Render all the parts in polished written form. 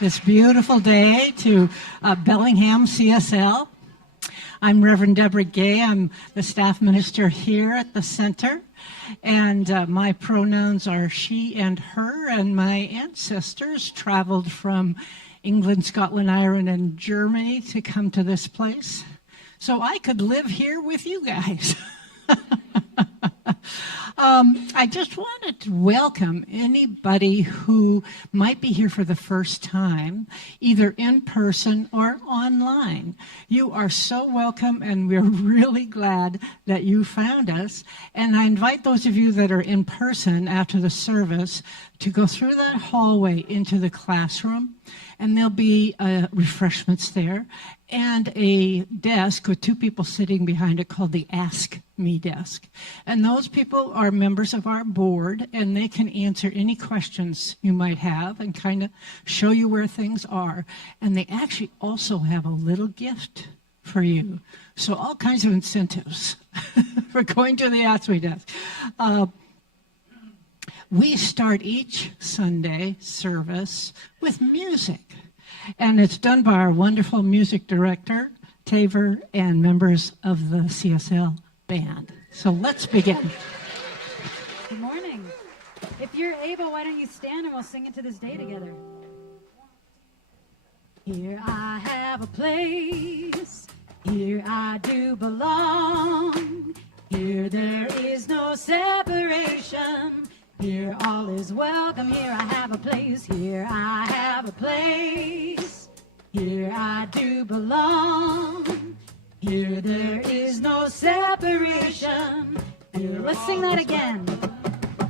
this beautiful day to Bellingham CSL. I'm Reverend Deborah Gay. I'm the staff minister here at the center. And my pronouns are she and her, and my ancestors traveled from England, Scotland, Ireland, and Germany to come to this place. So I could live here with you guys. I just wanted to welcome anybody who might be here for the first time, either in person or online. You are so welcome, and we're really glad that you found us. And I invite those of you that are in person after the service to go through that hallway into the classroom, and there'll be refreshments there and a desk with two people sitting behind it called the Ask Me desk. And those people are members of our board, and they can answer any questions you might have and kind of show you where things are. And they actually also have a little gift for you. So all kinds of incentives for going to the Ask Me desk. We start each Sunday service with music. And it's done by our wonderful music director, Taver, and members of the CSL band. So let's begin. Good morning. If you're able, why don't you stand and we'll sing it to this day together. Here I have a place, here I do belong. Here there is no separation. Here all is welcome, here I have a place, here I have a place, here I do belong, here there is no separation, here, let's sing that again.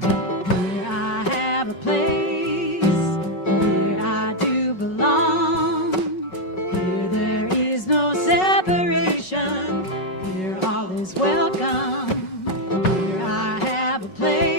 Here I have a place, here I do belong, here there is no separation, here all is welcome, here I have a place.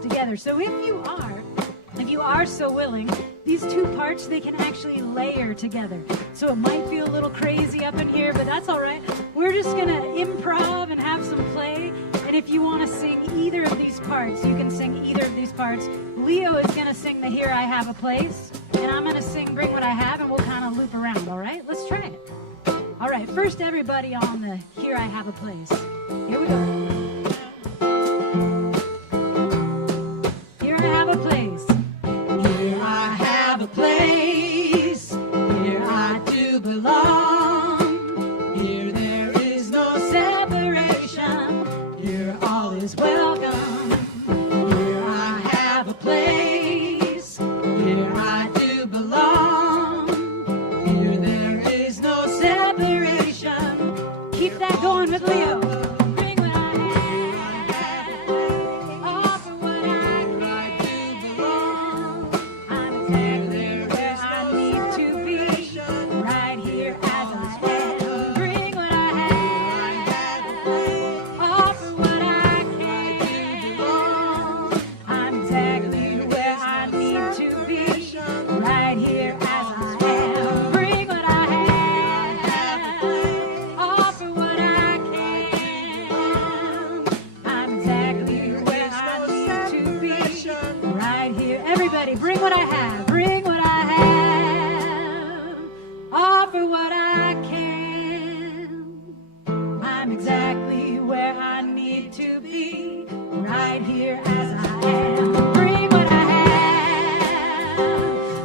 Together. So if you are so willing, these two parts, they can actually layer together. So it might feel a little crazy up in here, but that's all right. We're just going to improv and have some play. And if you want to sing either of these parts, you can sing either of these parts. Leo is going to sing the Here I Have a Place, and I'm going to sing Bring What I Have, and we'll kind of loop around, all right? Let's try it. All right, first everybody on the Here I Have a Place. Here we go. right here as I am. Bring what I Everybody, bring what I have, bring what I have, offer what I can. I'm exactly where I need to be, right here as I am. Bring what I have,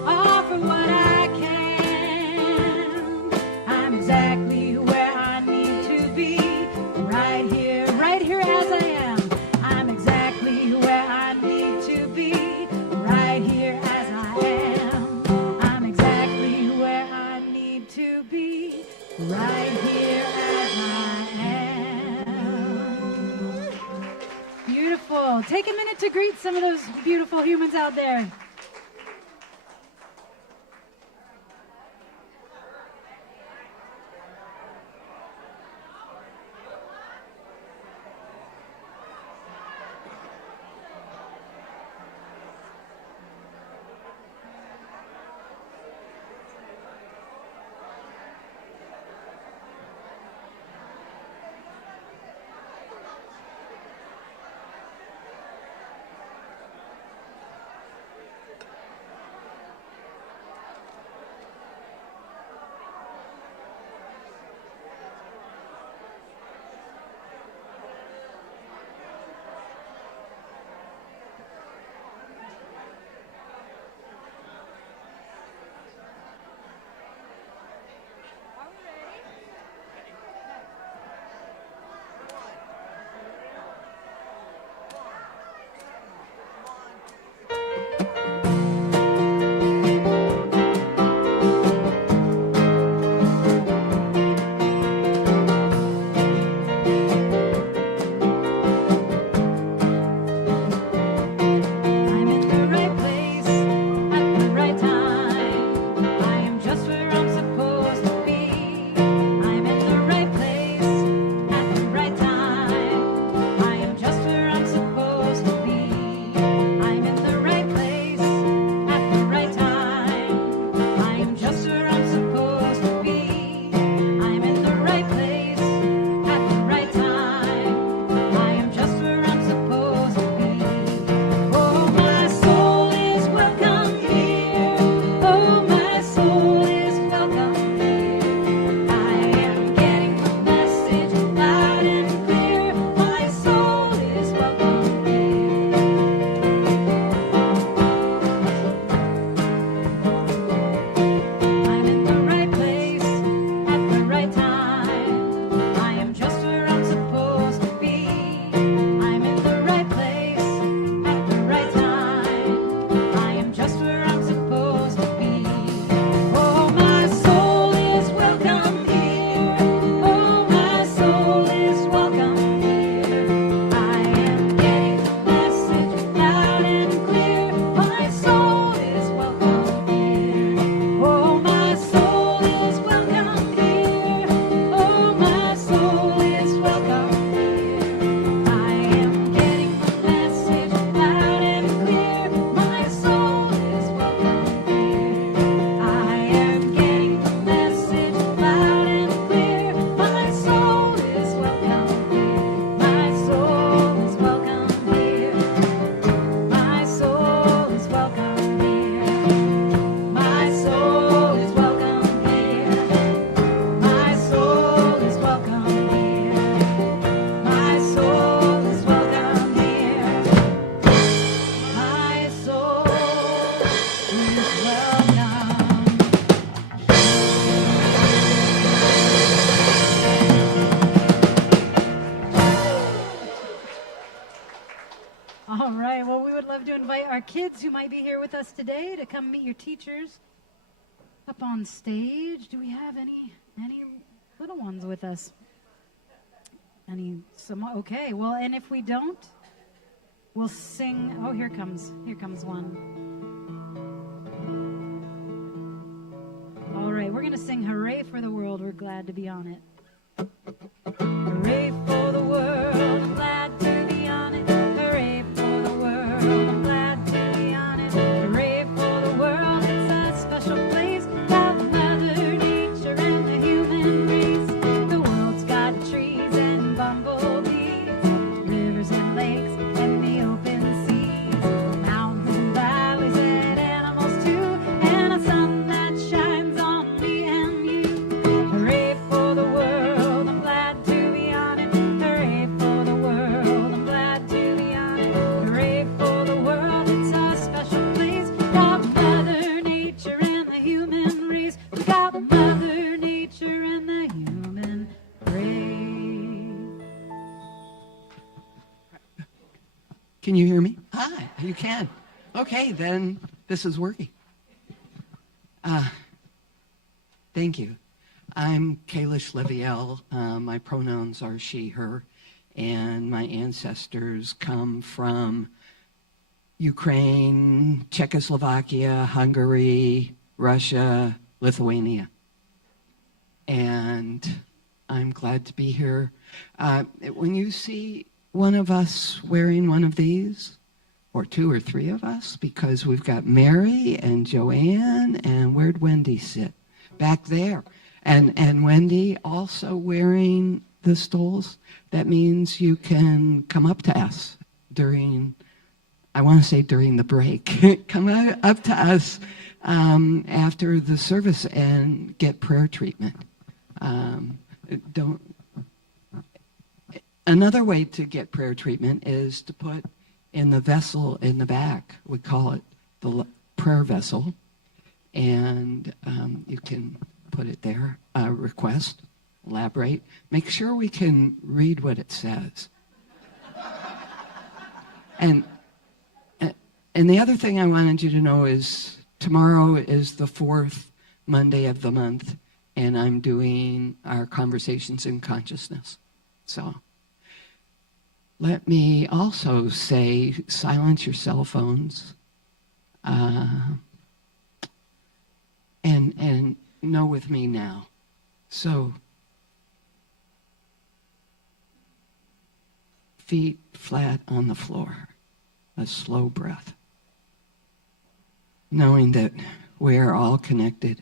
offer what I can. I'm exactly where I need to be, right here as I am. I'm exactly where I need to be, right here as I am. I'm exactly where I need to be, right here as I am. Beautiful. Take a minute to greet some of those beautiful humans out there. All right. Well, we would love to invite our kids who might be here with us today to come meet your teachers up on stage. Do we have any little ones with us? Okay. Well, and if we don't, we'll sing. Oh, here comes one. All right. We're going to sing Hooray for the World. We're glad to be on it. Hooray for the world. I'm glad to be on it. Hooray for the world. I'm glad to be on it. Hooray for the world. It's a special place of Mother Nature and the human race. The world's got trees and bumblebees, rivers and lakes and the open seas, mountains and valleys and hear me? Hi, you can. Okay, then this is working. Thank you. I'm Kalish Leviel. My pronouns are she, her, and my ancestors come from Ukraine, Czechoslovakia, Hungary, Russia, Lithuania. And I'm glad to be here. When you see one of us wearing one of these, or two or three of us, because we've got Mary and Joanne, and where'd Wendy sit? Back there. And Wendy also wearing the stoles. That means you can come up to us during, I want to say during the break. Come up to us after the service and get prayer treatment. Another way to get prayer treatment is to put in the vessel in the back. We call it the prayer vessel. And you can put it there, request, elaborate. Make sure we can read what it says. And the other thing I wanted you to know is tomorrow is the 4th Monday of the month, and I'm doing our Conversations in Consciousness. So let me also say, silence your cell phones. And know with me now. So, feet flat on the floor, a slow breath. Knowing that we are all connected.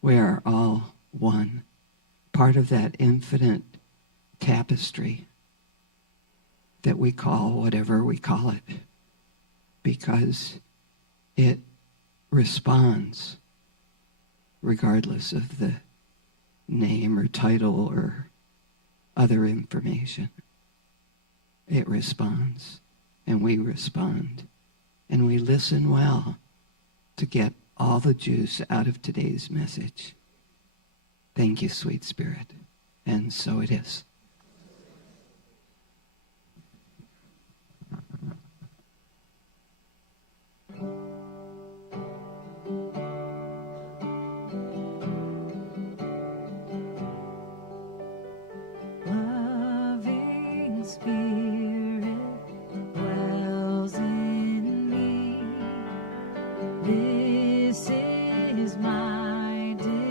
We are all one, part of that infinite tapestry that we call whatever we call it, because it responds regardless of the name or title or other information. It responds, and we respond, and we listen well to get all the juice out of today's message. Thank you, sweet spirit. And so it is. Loving Spirit dwells in me. This is my divinity.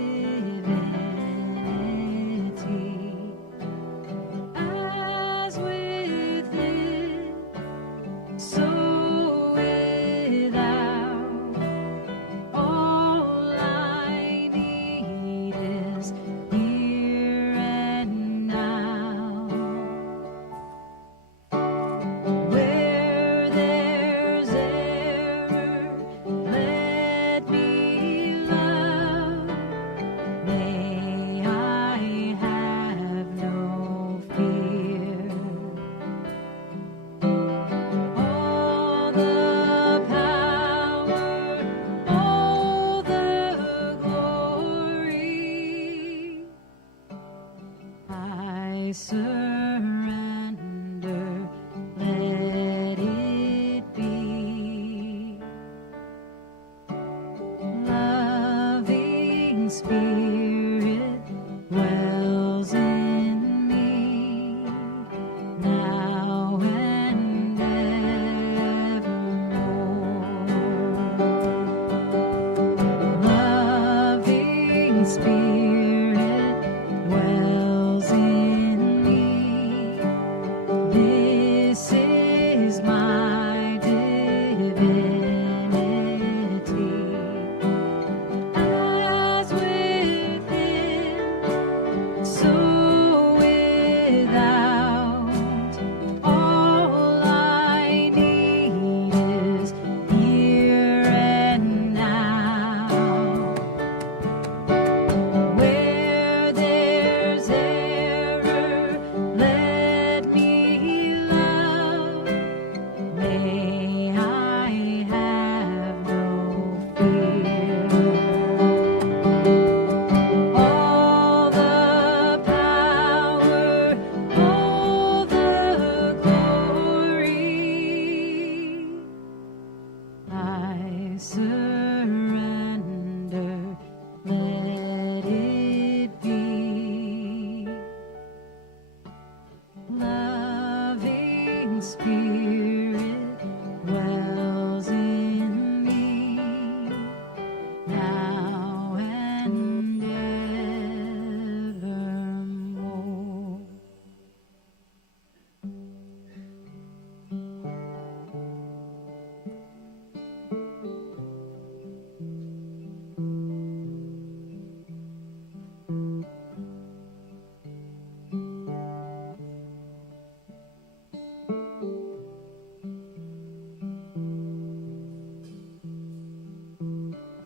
Spirit dwells in me, now and evermore.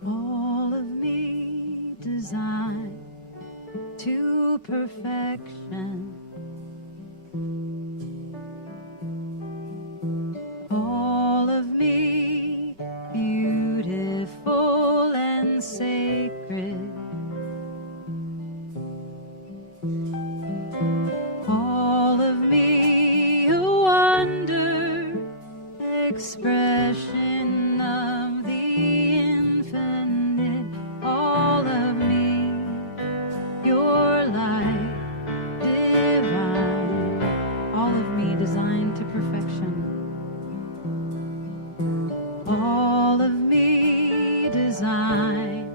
All of me designed to perfection. All of me beautiful and sacred. All of me a wonder, expression of the infinite. All of me, your light divine. All of me designed to perfection. All of me designed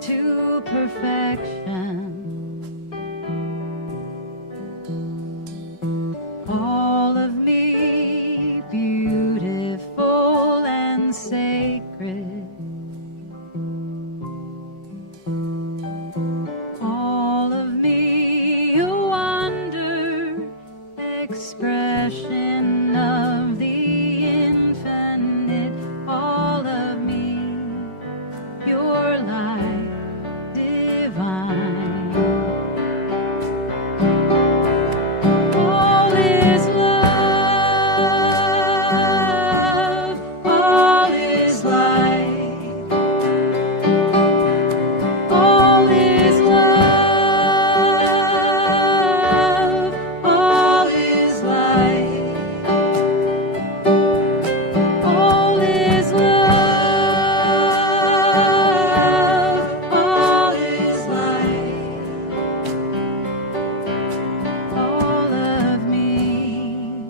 to perfection. All of me beautiful and sacred. All of me a wonder, expression of the infinite. All of me, your light divine. All is love, all is light. All is love, all is light. All is love, all is light. All of me,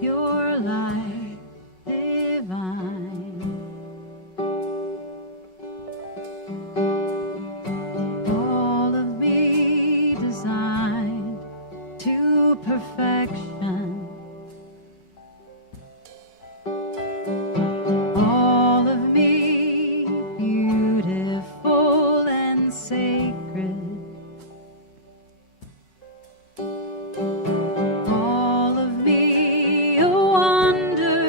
your light divine. All of me designed to perfection. All of me beautiful and sacred. All of me a wonder,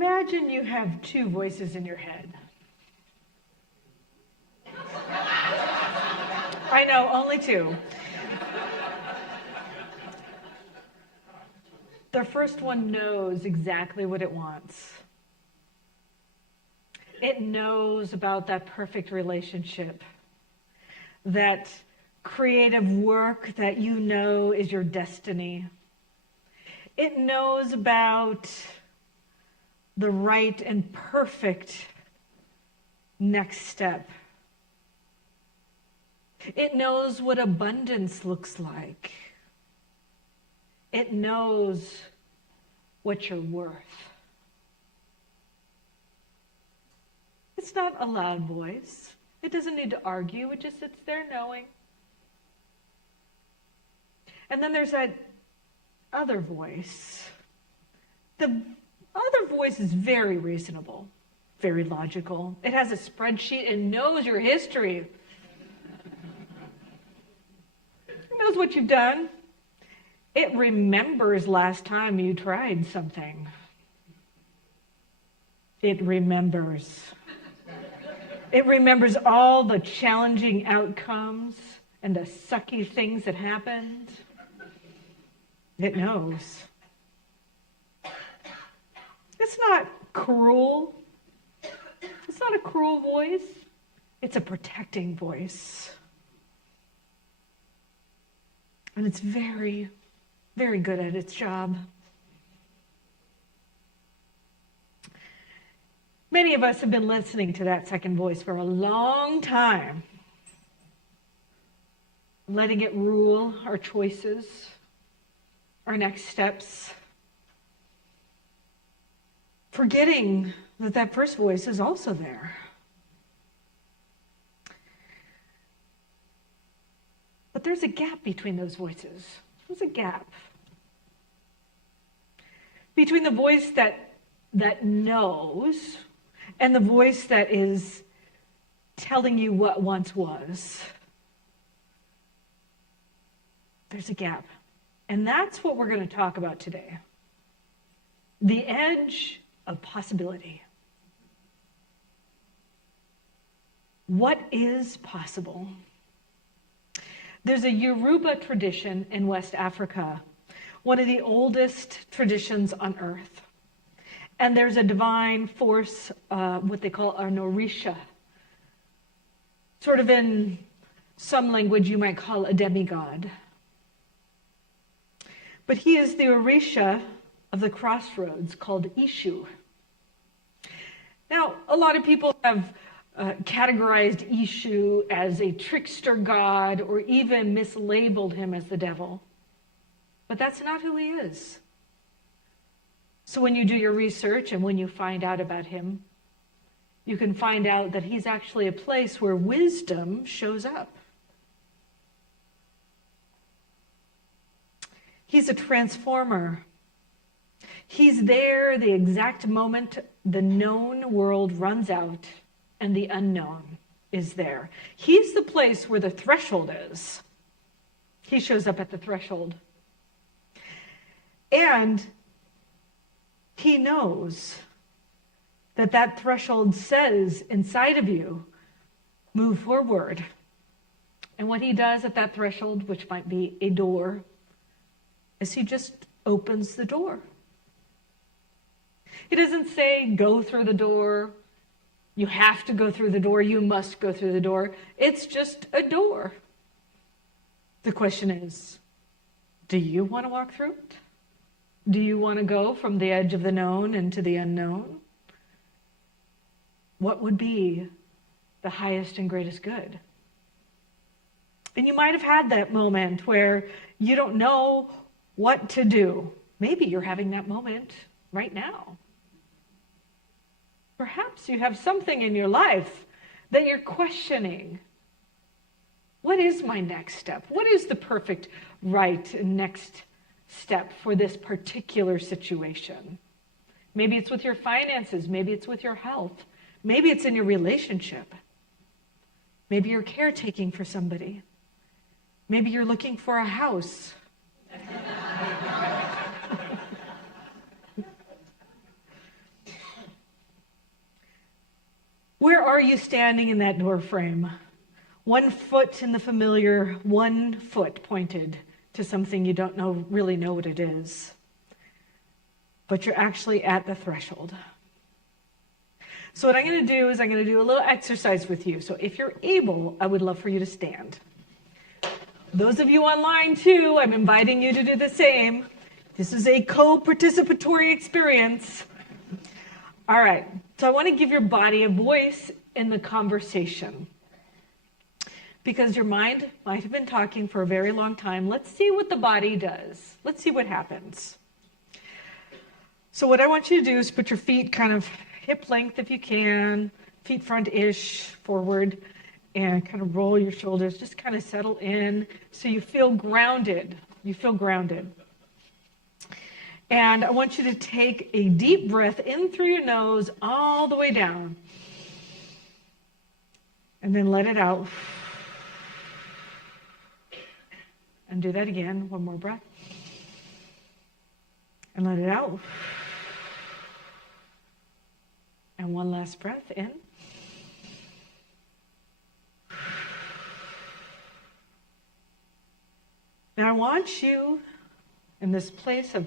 Imagine you have two voices in your head. I know, only two. The first one knows exactly what it wants. It knows about that perfect relationship, that creative work that you know is your destiny. It knows about the right and perfect next step. It knows what abundance looks like. It knows what you're worth. It's not a loud voice. It doesn't need to argue. It just sits there knowing. And then there's that other voice. The other voice is very reasonable, very logical. It has a spreadsheet and knows your history. It knows what you've done. It remembers last time you tried something. It remembers. It remembers all the challenging outcomes and the sucky things that happened. It knows. It's not cruel. It's not a cruel voice. It's a protecting voice. And it's very, very good at its job. Many of us have been listening to that second voice for a long time, letting it rule our choices, our next steps, forgetting that that first voice is also there. But there's a gap between those voices. There's a gap between the voice that knows and the voice that is telling you what once was. There's a gap. And that's what we're going to talk about today. The edge of possibility. What is possible? There's a Yoruba tradition in West Africa, one of the oldest traditions on earth. And there's a divine force, what they call an orisha. Sort of in some language you might call a demigod. But he is the orisha of the crossroads called Ishu. Now, a lot of people have categorized Ishu as a trickster god or even mislabeled him as the devil. But that's not who he is. So when you do your research and when you find out about him, you can find out that he's actually a place where wisdom shows up. He's a transformer. He's there the exact moment the known world runs out and the unknown is there. He's the place where the threshold is. He shows up at the threshold. And he knows that that threshold says inside of you, move forward. And what he does at that threshold, which might be a door, is he just opens the door. He doesn't say, go through the door. You have to go through the door. You must go through the door. It's just a door. The question is, do you want to walk through it? Do you want to go from the edge of the known into the unknown? What would be the highest and greatest good? And you might have had that moment where you don't know what to do. Maybe you're having that moment right now. Perhaps you have something in your life that you're questioning. What is my next step? What is the perfect right and next step for this particular situation? Maybe it's with your finances. Maybe it's with your health. Maybe it's in your relationship. Maybe you're caretaking for somebody. Maybe you're looking for a house. are you standing in that door frame? One foot in the familiar, one foot pointed to something you don't really know what it is. But you're actually at the threshold. So what I'm going to do is I'm going to do a little exercise with you. So if you're able, I would love for you to stand. Those of you online too, I'm inviting you to do the same. This is a co-participatory experience. All right, so I want to give your body a voice in the conversation. Because your mind might have been talking for a very long time. Let's see what the body does. Let's see what happens. So what I want you to do is put your feet kind of hip length if you can, feet front-ish, forward, and kind of roll your shoulders. Just kind of settle in so you feel grounded. You feel grounded. And I want you to take a deep breath in through your nose all the way down. And then let it out. And do that again. One more breath. And let it out. And one last breath in. Now I want you, in this place of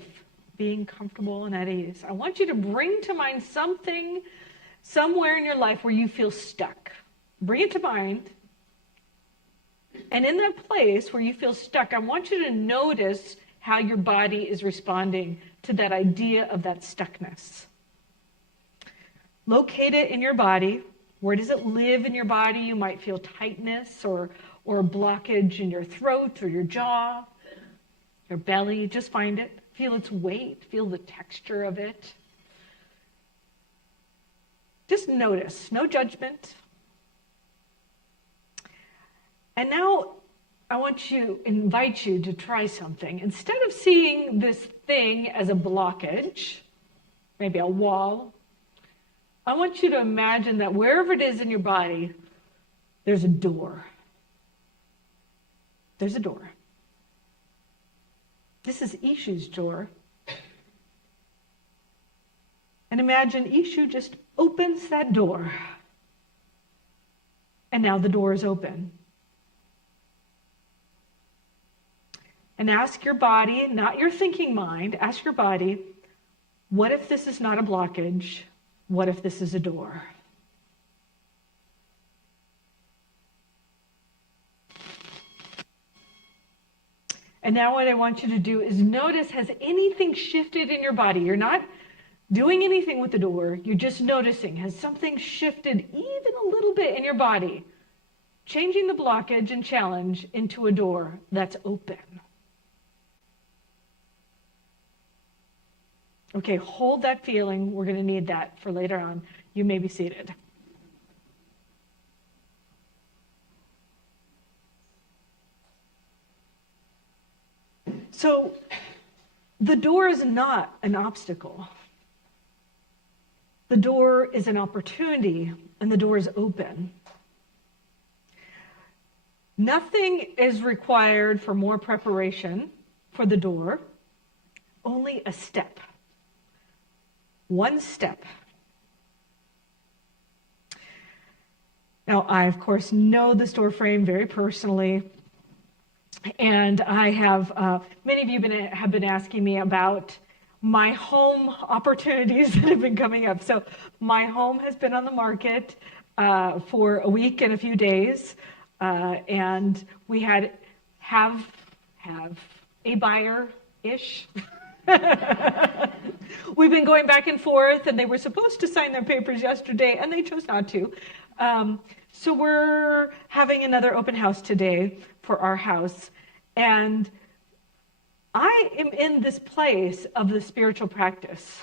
being comfortable and at ease, I want you to bring to mind something somewhere in your life where you feel stuck. Bring it to mind. And in that place where you feel stuck, I want you to notice how your body is responding to that idea of that stuckness. Locate it in your body. Where does it live in your body? You might feel tightness or blockage in your throat or your jaw, your belly. Just find it. Feel its weight. Feel the texture of it. Just notice. No judgment. And now I want to invite you to try something. Instead of seeing this thing as a blockage, maybe a wall, I want you to imagine that wherever it is in your body, there's a door. There's a door. This is Ishu's door. And imagine Ishu just opens that door. And now the door is open. And ask your body, not your thinking mind, ask your body, what if this is not a blockage? What if this is a door? And now what I want you to do is notice, has anything shifted in your body? You're not doing anything with the door. You're just noticing, has something shifted even a little bit in your body? Changing the blockage and challenge into a door that's open. Okay, hold that feeling. We're going to need that for later on. You may be seated. So, the door is not an obstacle. The door is an opportunity, and the door is open. Nothing is required for more preparation for the door, only a step. One step. Now, I, of course, know this door frame very personally, and I have, many of you have been asking me about my home opportunities that have been coming up. So my home has been on the market for a week and a few days, and we have a buyer-ish. We've been going back and forth, and they were supposed to sign their papers yesterday, and they chose not to. So we're having another open house today for our house, and I am in this place of the spiritual practice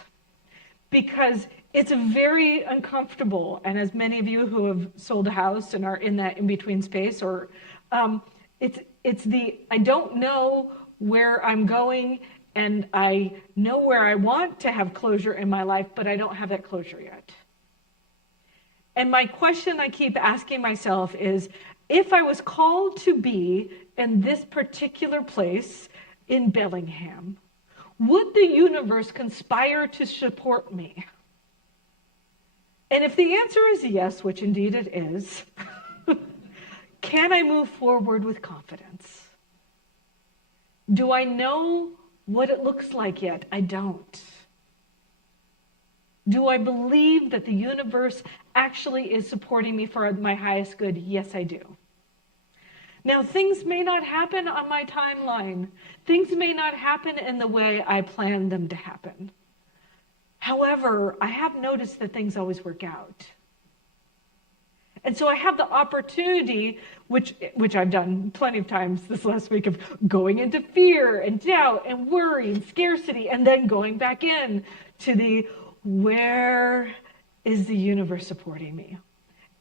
because it's very uncomfortable, and as many of you who have sold a house and are in that in-between space, or it's the I don't know where I'm going, and I know where I want to have closure in my life, but I don't have that closure yet. And my question I keep asking myself is, if I was called to be in this particular place in Bellingham, would the universe conspire to support me? And if the answer is yes, which indeed it is, can I move forward with confidence? Do I know what it looks like yet? I don't. Do I believe that the universe actually is supporting me for my highest good? Yes, I do. Now, things may not happen on my timeline. Things may not happen in the way I planned them to happen. However, I have noticed that things always work out. And so I have the opportunity, which I've done plenty of times this last week, of going into fear and doubt and worry and scarcity, and then going back in to the, where is the universe supporting me?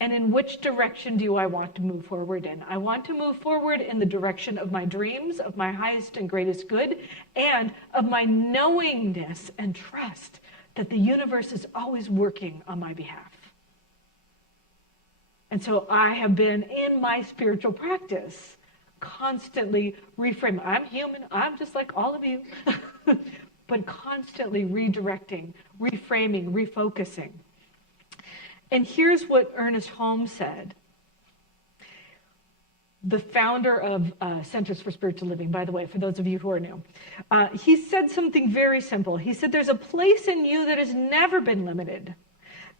And in which direction do I want to move forward in? I want to move forward in the direction of my dreams, of my highest and greatest good, and of my knowingness and trust that the universe is always working on my behalf. And so I have been in my spiritual practice constantly reframing. I'm human, I'm just like all of you, but constantly redirecting, reframing, refocusing. And here's what Ernest Holmes said, the founder of Centers for Spiritual Living, by the way, for those of you who are new. He said something very simple. He said, there's a place in you that has never been limited.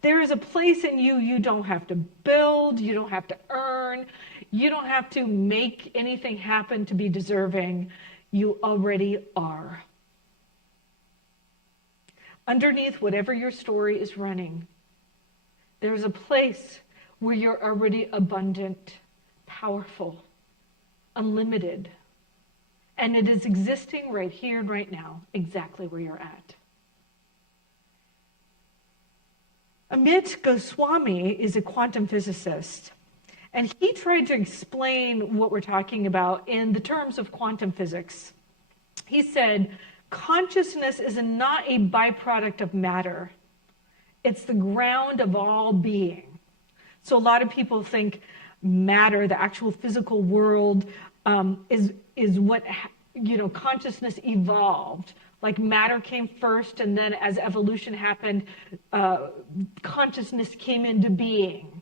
There is a place in you you don't have to build, you don't have to earn, you don't have to make anything happen to be deserving. You already are. Underneath whatever your story is running, there's a place where you're already abundant, powerful, unlimited. And it is existing right here and right now, exactly where you're at. Amit Goswami is a quantum physicist, and he tried to explain what we're talking about in the terms of quantum physics. He said, consciousness is not a byproduct of matter. It's the ground of all being. So a lot of people think matter, the actual physical world, is what, consciousness evolved. Like matter came first, and then as evolution happened, consciousness came into being.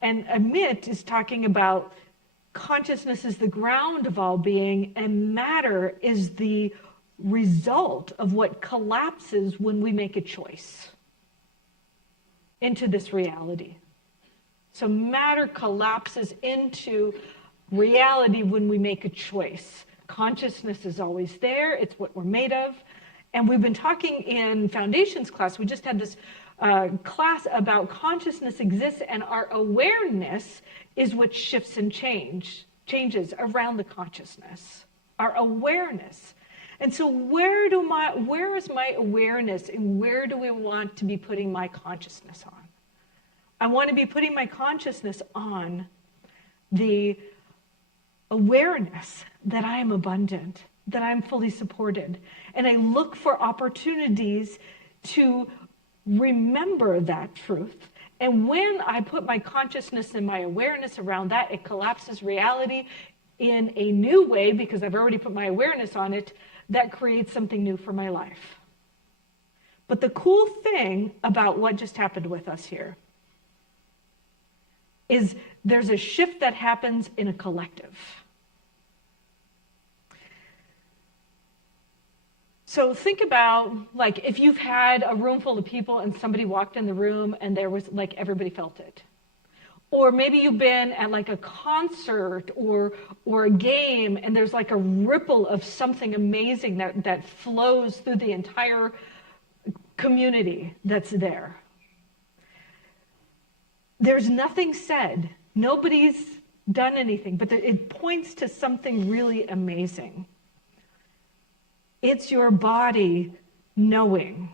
And Amit is talking about consciousness is the ground of all being, and matter is the result of what collapses when we make a choice into this reality. So matter collapses into reality when we make a choice. Consciousness is always there. It's what we're made of. And we've been talking in Foundations class. We just had this class about consciousness exists, and our awareness is what shifts and changes around the consciousness. Our awareness. And so where is my awareness, and where do we want to be putting my consciousness on? I want to be putting my consciousness on the awareness that I am abundant, that I'm fully supported. And I look for opportunities to remember that truth. And when I put my consciousness and my awareness around that, it collapses reality in a new way, because I've already put my awareness on it, that creates something new for my life. But the cool thing about what just happened with us here is there's a shift that happens in a collective. So think about, like, if you've had a room full of people and somebody walked in the room and there was, like, everybody felt it. Or maybe you've been at, like, a concert or a game, and there's, like, a ripple of something amazing that flows through the entire community that's there. There's nothing said. Nobody's done anything, but it points to something really amazing. It's your body knowing.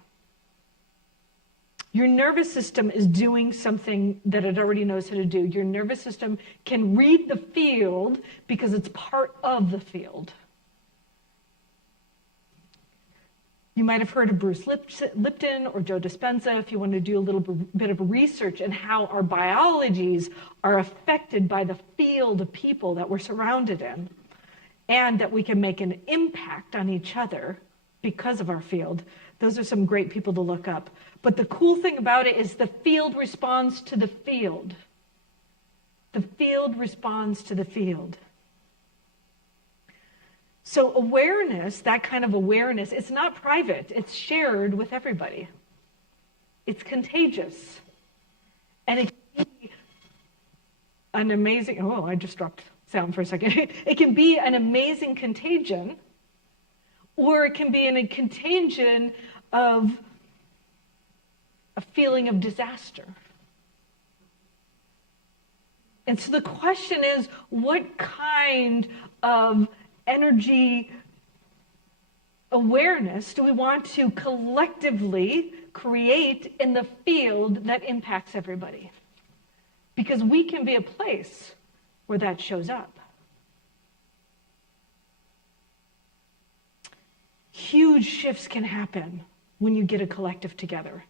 Your nervous system is doing something that it already knows how to do. Your nervous system can read the field because it's part of the field. You might have heard of Bruce Lipton or Joe Dispenza if you want to do a little bit of research on how our biologies are affected by the field of people that we're surrounded in, and that we can make an impact on each other because of our field. Those are some great people to look up. But the cool thing about it is the field responds to the field. The field responds to the field. So awareness, that kind of awareness, it's not private. It's shared with everybody. It's contagious. And it can be an amazing, oh, I just dropped sound for a second. It can be an amazing contagion, or it can be in a contagion of a feeling of disaster. And so the question is, what kind of energy awareness do we want to collectively create in the field that impacts everybody? Because we can be a place where that shows up. Huge shifts can happen when you get a collective together.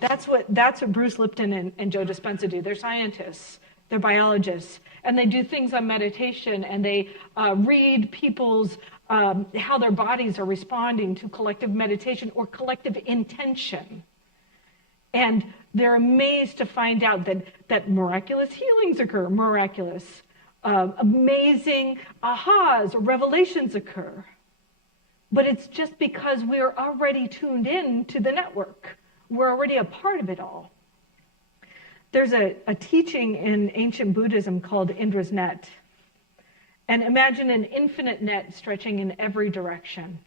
That's what Bruce Lipton and Joe Dispenza do. They're scientists. They're biologists, and they do things on meditation, and they read people's, how their bodies are responding to collective meditation or collective intention. And they're amazed to find out that miraculous healings occur, amazing ahas or revelations occur. But it's just because we're already tuned in to the network. We're already a part of it all. There's a teaching in ancient Buddhism called Indra's net. And imagine an infinite net stretching in every direction.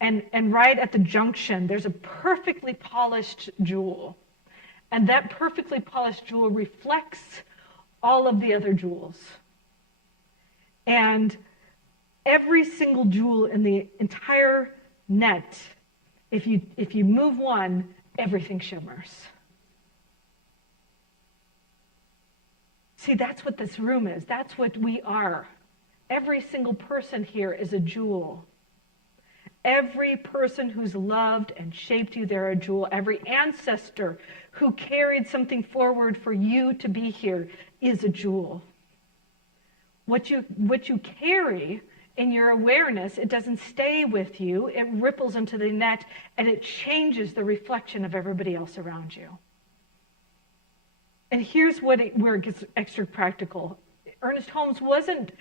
And right at the junction, there's a perfectly polished jewel. And that perfectly polished jewel reflects all of the other jewels. And every single jewel in the entire net, if you move one, everything shimmers. See, that's what this room is. That's what we are. Every single person here is a jewel. Every person who's loved and shaped you, they're a jewel. Every ancestor who carried something forward for you to be here is a jewel. What you carry in your awareness, it doesn't stay with you. It ripples into the net, and it changes the reflection of everybody else around you. And here's where it gets extra practical. Ernest Holmes wasn't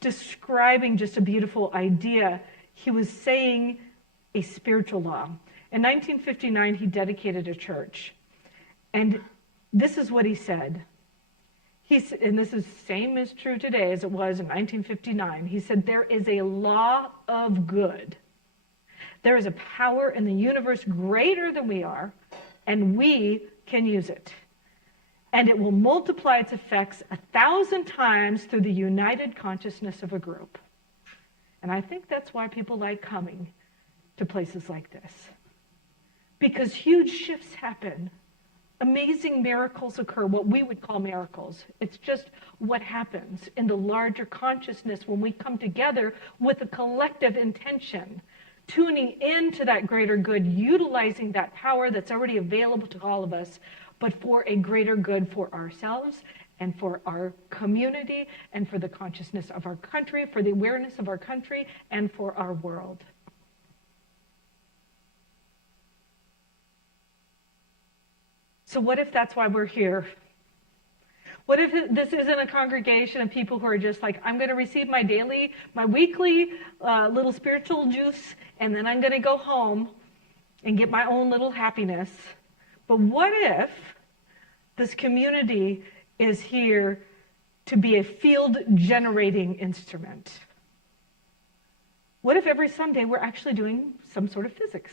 describing just a beautiful idea. He was saying a spiritual law. In 1959, he dedicated a church. And this is what he said. And this is the same is true today as it was in 1959. He said, there is a law of good. There is a power in the universe greater than we are, and we can use it. And it will multiply its effects 1,000 times through the united consciousness of a group. And I think that's why people like coming to places like this. Because huge shifts happen. Amazing miracles occur, what we would call miracles. It's just what happens in the larger consciousness when we come together with a collective intention, tuning into that greater good, utilizing that power that's already available to all of us, but for a greater good for ourselves and for our community and for the consciousness of our country, for the awareness of our country, and for our world. So what if that's why we're here? What if this isn't a congregation of people who are just like, I'm going to receive my weekly little spiritual juice, and then I'm going to go home and get my own little happiness. But what if this community is here to be a field-generating instrument? What if every Sunday we're actually doing some sort of physics?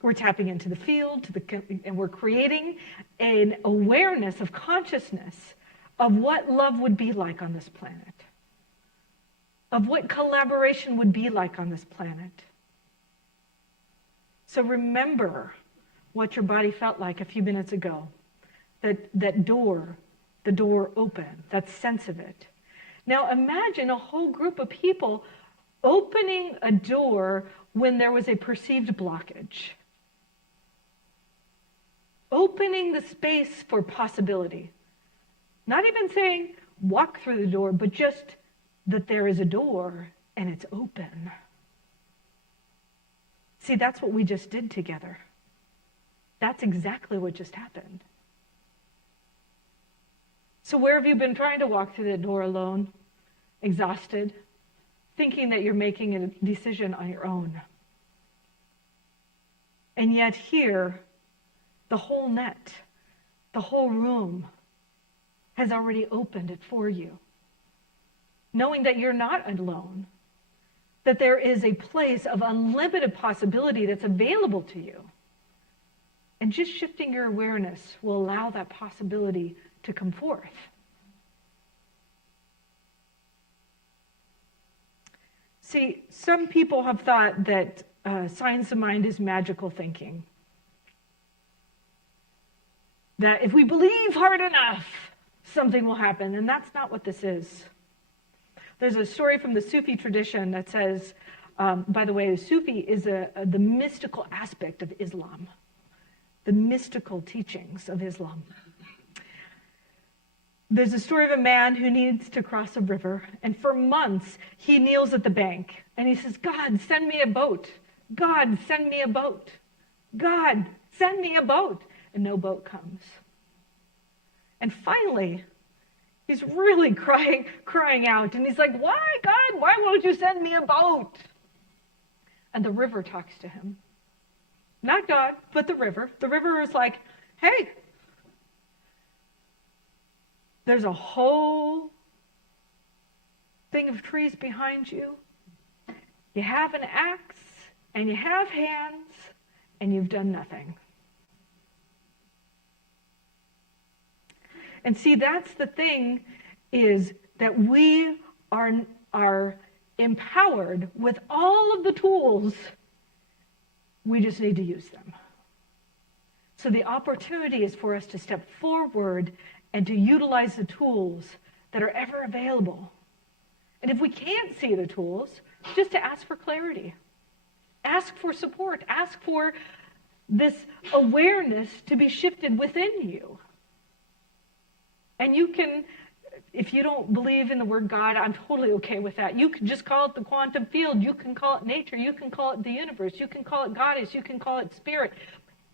We're tapping into the field, and we're creating an awareness of consciousness of what love would be like on this planet, of what collaboration would be like on this planet. So remember what your body felt like a few minutes ago. That door, the door open, that sense of it. Now imagine a whole group of people opening a door when there was a perceived blockage. Opening the space for possibility. Not even saying walk through the door, but just that there is a door and it's open. See, that's what we just did together. That's exactly what just happened. So where have you been trying to walk through the door alone, exhausted, thinking that you're making a decision on your own? And yet here, the whole net, the whole room has already opened it for you. Knowing that you're not alone, that there is a place of unlimited possibility that's available to you. And just shifting your awareness will allow that possibility to come forth. See, some people have thought that science of mind is magical thinking. That if we believe hard enough, something will happen. And that's not what this is. There's a story from the Sufi tradition that says, by the way, Sufi is the mystical aspect of Islam, the mystical teachings of Islam. There's a story of a man who needs to cross a river, and for months he kneels at the bank, and he says, God, send me a boat. God, send me a boat. God, send me a boat. And no boat comes. And finally, he's really crying out, and he's like, why, God, why won't you send me a boat? And the river talks to him. Not God, but the river. The river is like, hey, there's a whole thing of trees behind you. You have an axe, and you have hands, and you've done nothing. And see, that's the thing, is that we are empowered with all of the tools. We just need to use them. So the opportunity is for us to step forward and to utilize the tools that are ever available. And if we can't see the tools, just to ask for clarity. Ask for support. Ask for this awareness to be shifted within you. And you can, if you don't believe in the word God, I'm totally okay with that. You can just call it the quantum field. You can call it nature. You can call it the universe. You can call it goddess. You can call it spirit.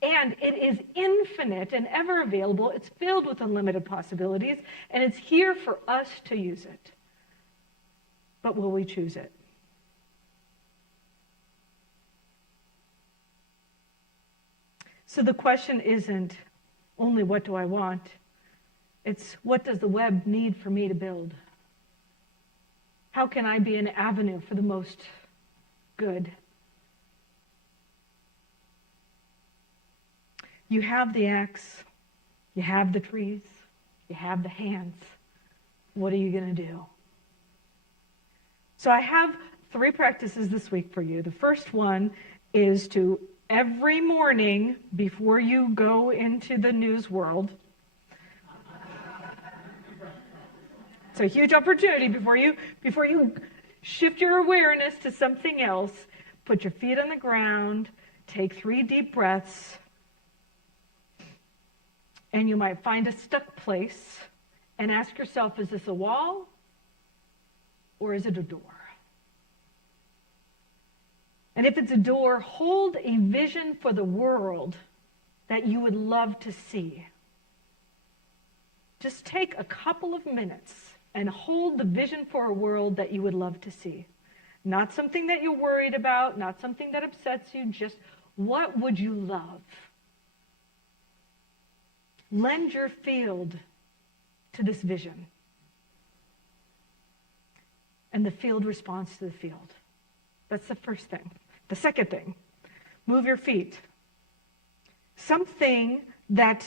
And it is infinite and ever available. It's filled with unlimited possibilities. And it's here for us to use it. But will we choose it? So the question isn't only what do I want? It's what does the web need for me to build? How can I be an avenue for the most good? You have the axe, you have the trees, you have the hands. What are you going to do? So I have 3 practices this week for you. The first one is to every morning before you go into the news world, it's a huge opportunity before you shift your awareness to something else, put your feet on the ground, take 3 deep breaths, and you might find a stuck place and ask yourself, is this a wall or is it a door? And if it's a door, hold a vision for the world that you would love to see. Just take a couple of minutes and hold the vision for a world that you would love to see. Not something that you're worried about, not something that upsets you, just what would you love? Lend your field to this vision. And the field responds to the field. That's the first thing. The second thing, move your feet. Something that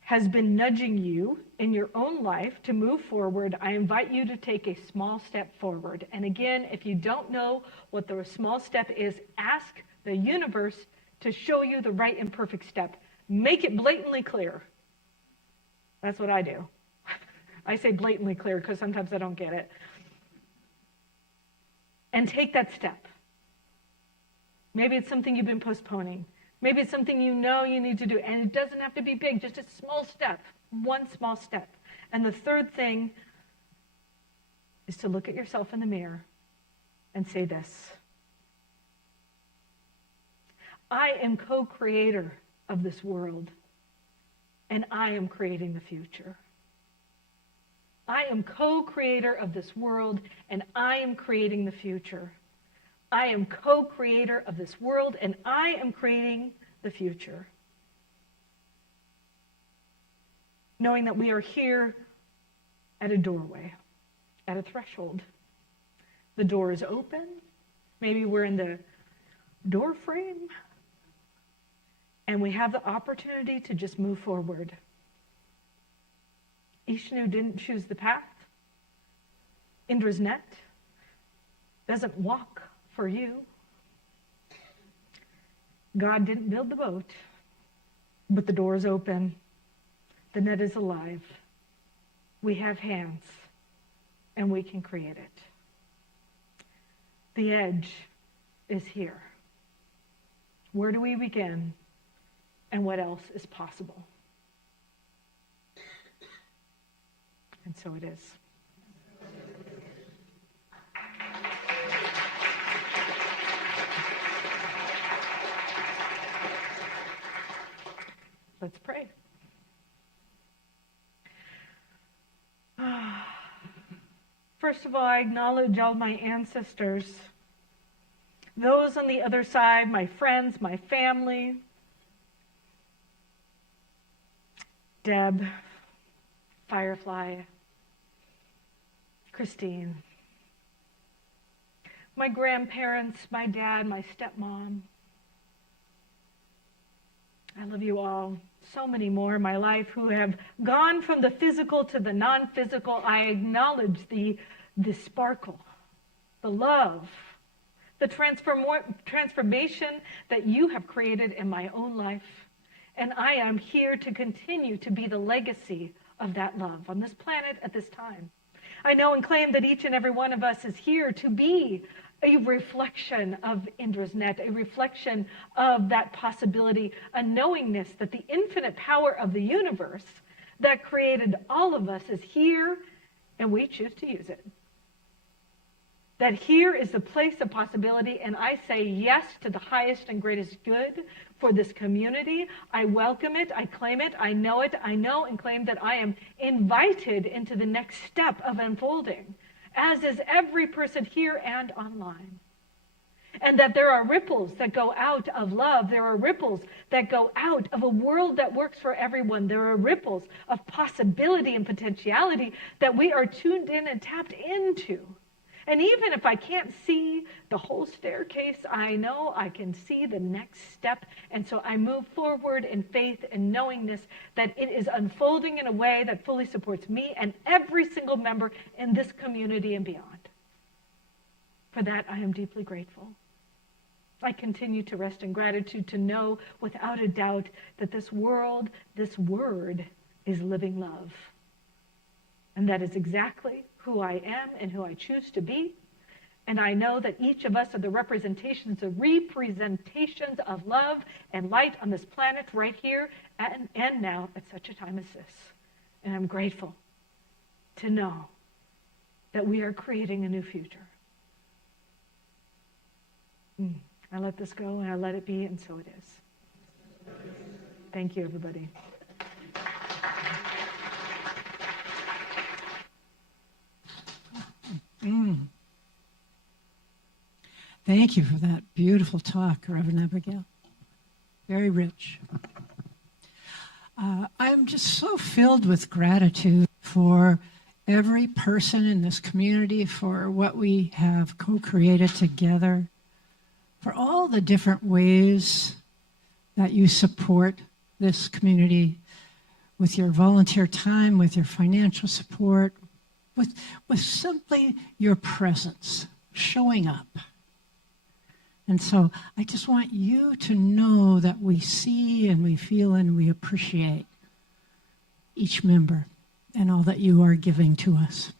has been nudging you in your own life to move forward, I invite you to take a small step forward. And again, if you don't know what the small step is, ask the universe to show you the right and perfect step. Make it blatantly clear. That's what I do. I say blatantly clear because sometimes I don't get it. And take that step. Maybe it's something you've been postponing. Maybe it's something you know you need to do. And it doesn't have to be big, just a small step. One small step. And the third thing is to look at yourself in the mirror and say this. I am co-creator of this world, and I am creating the future. I am co-creator of this world, and I am creating the future. I am co-creator of this world, and I am creating the future. Knowing that we are here at a doorway, at a threshold. The door is open. Maybe we're in the door frame. And we have the opportunity to just move forward. Ishnu didn't choose the path. Indra's net doesn't walk for you. God didn't build the boat, but the door is open. The net is alive. We have hands, and we can create it. The edge is here. Where do we begin, and what else is possible? And so it is. Let's pray. First of all, I acknowledge all my ancestors, those on the other side, my friends, my family, Deb, Firefly, Christine, my grandparents, my dad, my stepmom. I love you all. So many more in my life who have gone from the physical to the non-physical. I acknowledge the sparkle, the love, the transformation that you have created in my own life. And I am here to continue to be the legacy of that love on this planet at this time. I know and claim that each and every one of us is here to be a reflection of Indra's net, a reflection of that possibility, a knowingness that the infinite power of the universe that created all of us is here, and we choose to use it. That here is the place of possibility, and I say yes to the highest and greatest good for this community. I welcome it, I claim it, I know and claim that I am invited into the next step of unfolding, as is every person here and online. And that there are ripples that go out of love. There are ripples that go out of a world that works for everyone. There are ripples of possibility and potentiality that we are tuned in and tapped into. And even if I can't see the whole staircase, I know I can see the next step. And so I move forward in faith and knowingness that it is unfolding in a way that fully supports me and every single member in this community and beyond. For that, I am deeply grateful. I continue to rest in gratitude to know without a doubt that this world, this word, is living love. And that is exactly who I am and who I choose to be. And I know that each of us are the representations of love and light on this planet right here and now at such a time as this. And I'm grateful to know that we are creating a new future. I let this go and I let it be, and so it is. Thank you, everybody. Thank you for that beautiful talk, Reverend Abigail. Very rich. I'm just so filled with gratitude for every person in this community, for what we have co-created together, for all the different ways that you support this community with your volunteer time, with your financial support, with simply your presence, showing up. And so I just want you to know that we see and we feel and we appreciate each member and all that you are giving to us.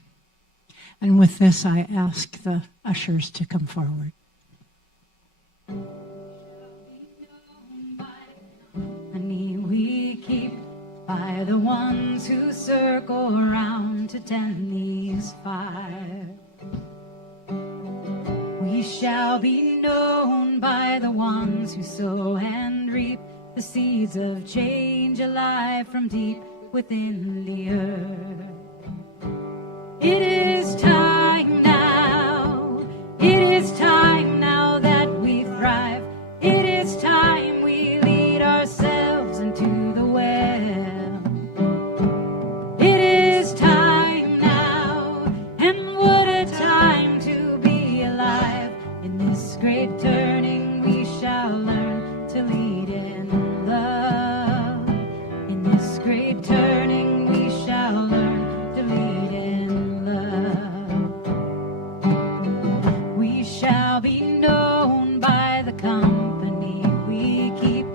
And with this, I ask the ushers to come forward. Honey, we keep by the ones who circle around to tend these fires. We shall be known by the ones who sow and reap the seeds of change alive from deep within the earth. It is time now. It is time now that we thrive. It is time we lead ourselves into the well. It is time now, and what a time to be alive. In this great turning we shall learn to lead in love. In this great turning we shall learn to lead in love. We shall be known by the company we keep,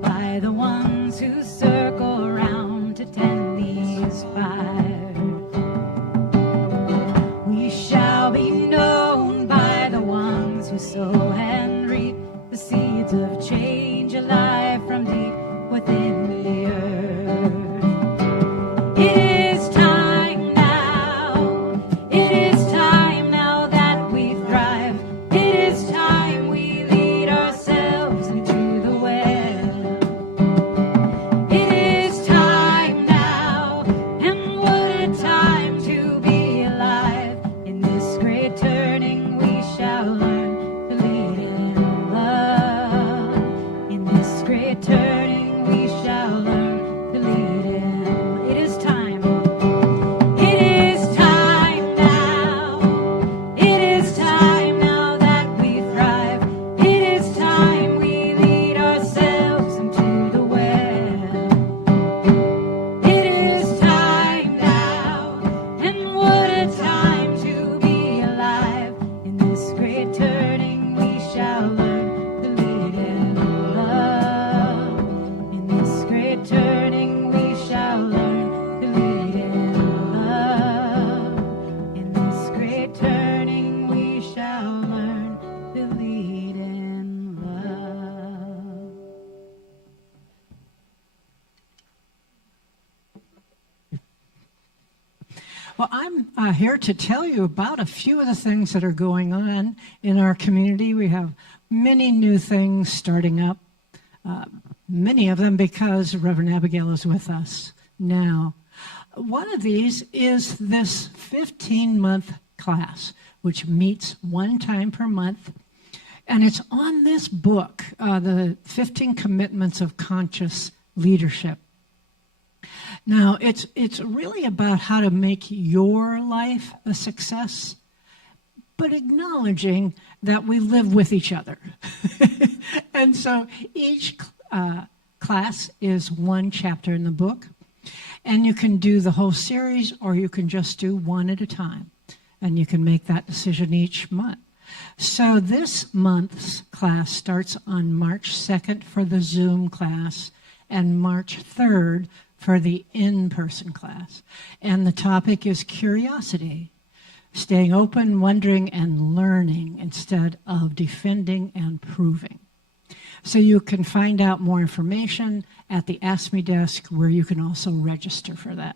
by the ones who circle around to tend these fires. We shall be known by the ones who sow and reap the seeds of change alive from deep within the earth. It is time now. It is time now that we thrive. It is time we lead ourselves into the well. It is time now, and what a time to be alive. In this great turning we shall learn to lead in love. In this great turning we shall learn to lead in. It is time. It is time now. It is time now that we thrive. It is time we lead ourselves into the well. It is time now, and what a time to be alive. In this great turning we shall learn to lead in love. In this great turning we shall learn to lead in love. In this great turning we shall learn to lead in love. Well, I'm here to tell you about a few of the things that are going on in our community. We have many new things starting up, many of them because Reverend Abigail is with us now. One of these is this 15-month class, which meets one time per month. And it's on this book, the 15 Commitments of Conscious Leadership. Now, it's really about how to make your life a success, but acknowledging that we live with each other. And so each class is one chapter in the book, and you can do the whole series or you can just do one at a time, and you can make that decision each month. So this month's class starts on March 2nd for the Zoom class and March 3rd for the in-person class. And the topic is curiosity, staying open, wondering, and learning instead of defending and proving. So you can find out more information at the Ask Me desk, where you can also register for that.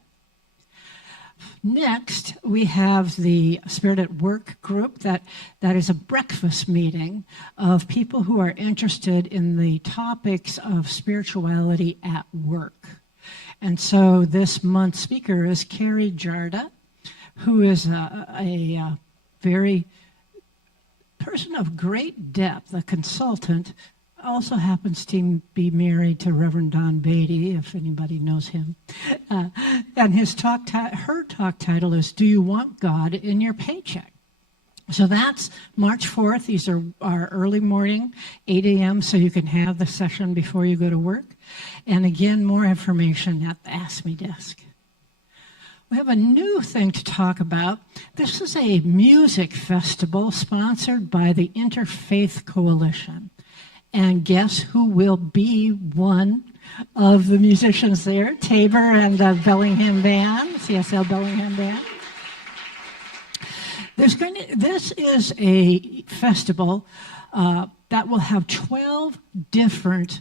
Next, we have the Spirit at Work group. That is a breakfast meeting of people who are interested in the topics of spirituality at work. And so this month's speaker is Carrie Jarda, who is a very person of great depth, a consultant, also happens to be married to Reverend Don Beatty, if anybody knows him. And her talk title is, Do You Want God in Your Paycheck? So that's March 4th. These are our early morning, 8 a.m., so you can have the session before you go to work. And again, more information at the Ask Me desk. We have a new thing to talk about. This is a music festival sponsored by the Interfaith Coalition. And guess who will be one of the musicians there? Tabor and the Bellingham Band, CSL Bellingham Band. This is a festival that will have 12 different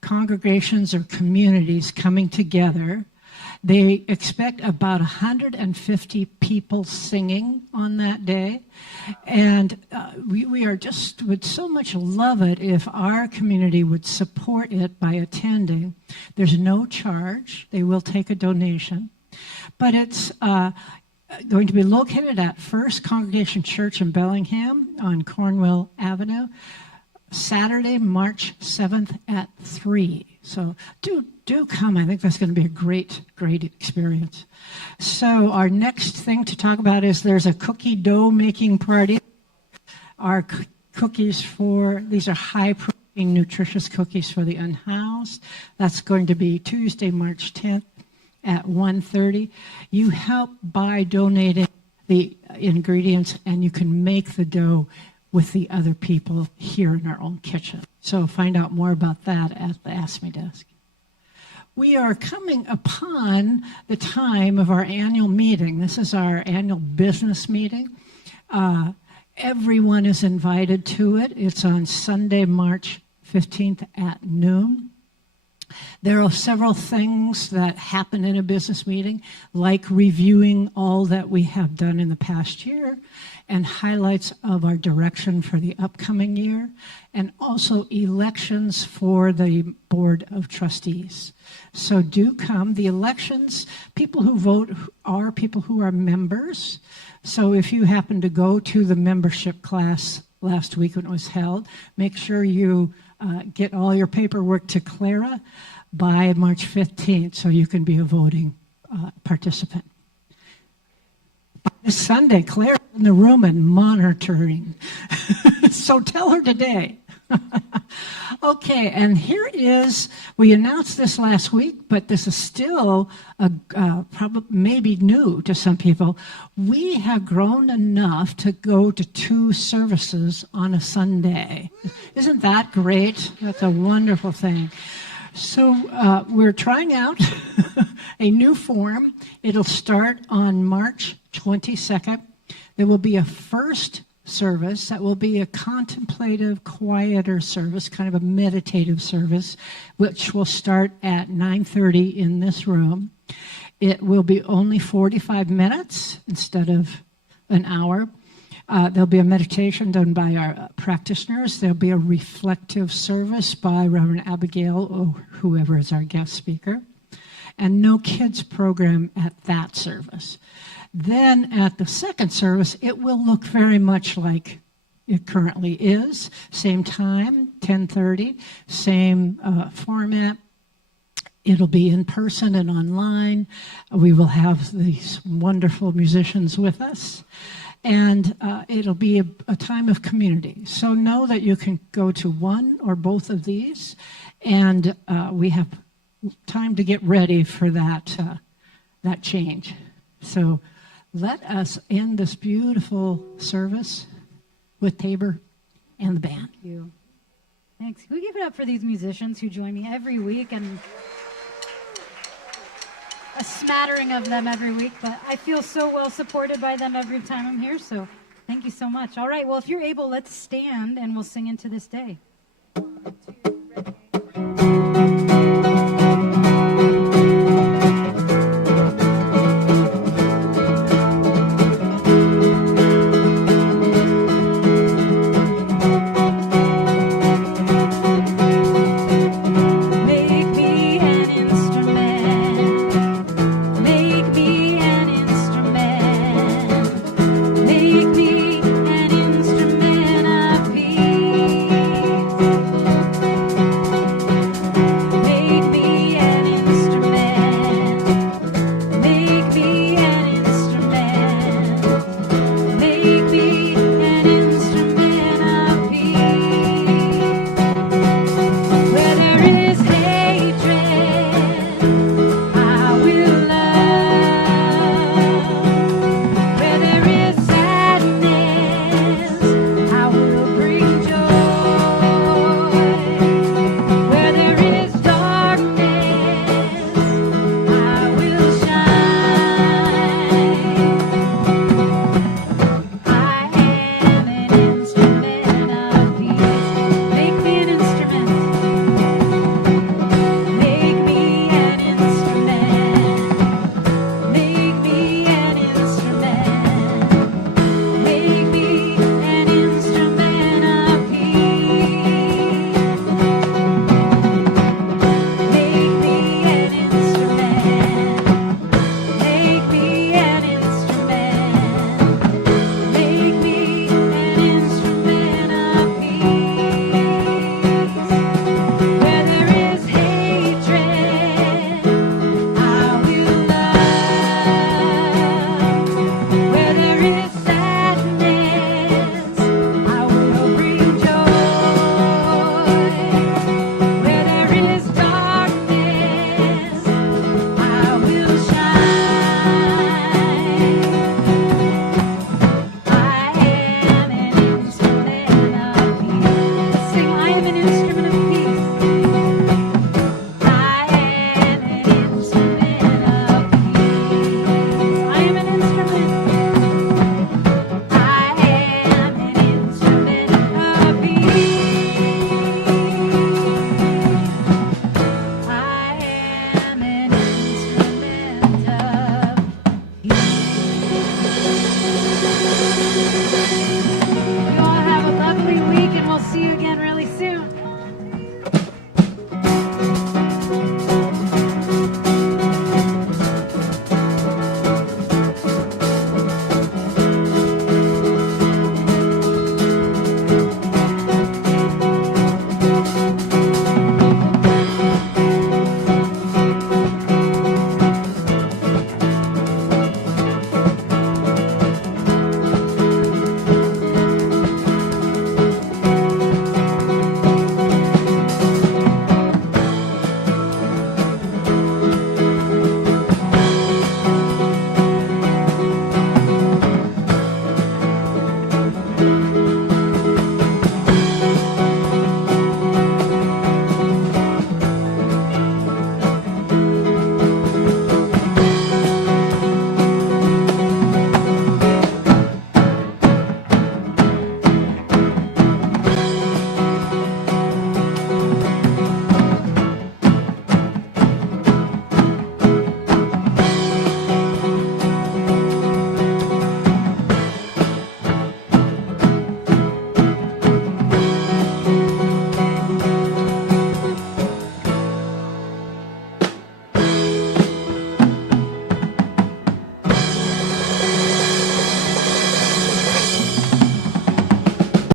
congregations or communities coming together They expect about 150 people singing on that day. And we are just would so much love it if our community would support it by attending. There's no charge. They will take a donation. But it's going to be located at First Congregation Church in Bellingham on Cornwall Avenue, Saturday, March 7th at 3. So do come. I think that's going to be a great experience. So our next thing to talk about is there's a cookie dough making party. Our cookies these are high protein, nutritious cookies for the unhoused. That's going to be Tuesday, March 10th at 1:30. You help by donating the ingredients, and you can make the dough with the other people here in our own kitchen. So find out more about that at the Ask Me desk. We are coming upon the time of our annual meeting. This is our annual business meeting. Everyone is invited to it. It's on Sunday, March 15th at noon. There are several things that happen in a business meeting, like reviewing all that we have done in the past year and highlights of our direction for the upcoming year, and also elections for the Board of Trustees. So do come. The elections, people who vote are people who are members. So if you happen to go to the membership class last week when it was held, make sure you get all your paperwork to Clara by March 15th so you can be a voting participant. This Sunday, Clara's in the room and monitoring. So tell her today. Okay, and here is, we announced this last week, but this is still probably maybe new to some people. We have grown enough to go to 2 services on a Sunday. Isn't that great? That's a wonderful thing. So we're trying out a new form. It'll start on March 22nd. There will be a first service that will be a contemplative, quieter service, kind of a meditative service, which will start at 9:30 in this room. It will be only 45 minutes instead of an hour. There'll be a meditation done by our practitioners. There'll be a reflective service by Reverend Abigail or whoever is our guest speaker. And no kids program at that service. Then at the second service, it will look very much like it currently is. Same time, 10:30, same format. It'll be in person and online. We will have these wonderful musicians with us. And it'll be a time of community. So know that you can go to one or both of these. And we have time to get ready for that change. So let us end this beautiful service with Tabor and the band. Thank you. Thanks. Can we give it up for these musicians who join me every week, and a smattering of them every week, but I feel so well supported by them every time I'm here, so thank you so much. All right, well, if you're able, let's stand and we'll sing Into This Day. 1, 2,